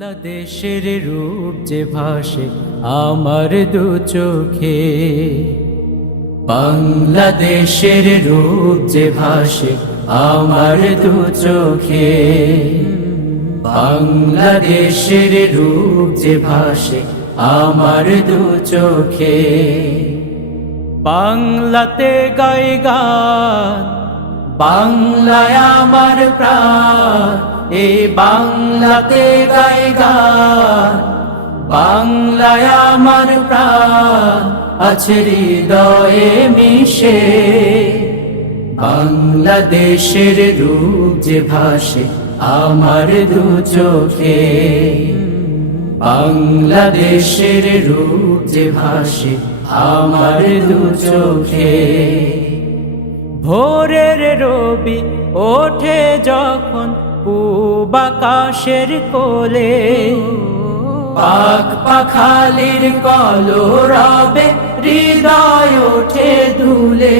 বাংলাদেশের রূপ যে ভাসে আমার দু চোখে। বাংলাদেশের রূপ যে ভাসে আমার দু চোখে। বাংলাদেশের রূপ যে ভাসে আমার দু চোখে। বাংলাতে গাই গান, বাংলায় আমার প্রাণ। এই বাংলাতে গাই বাংলায় আমার প্রাণ আছে হৃদয়ে মিশে। বাংলাদেশের রূপ যে ভাসে আমার দু চোখে, বাংলাদেশের রূপ যে ভাসে আমার দু চোখে। ভোরের রবি ওঠে যখন পূব আকাশের কোলে। পাক পাখালির কলরবে হৃদয় ওঠে দুলে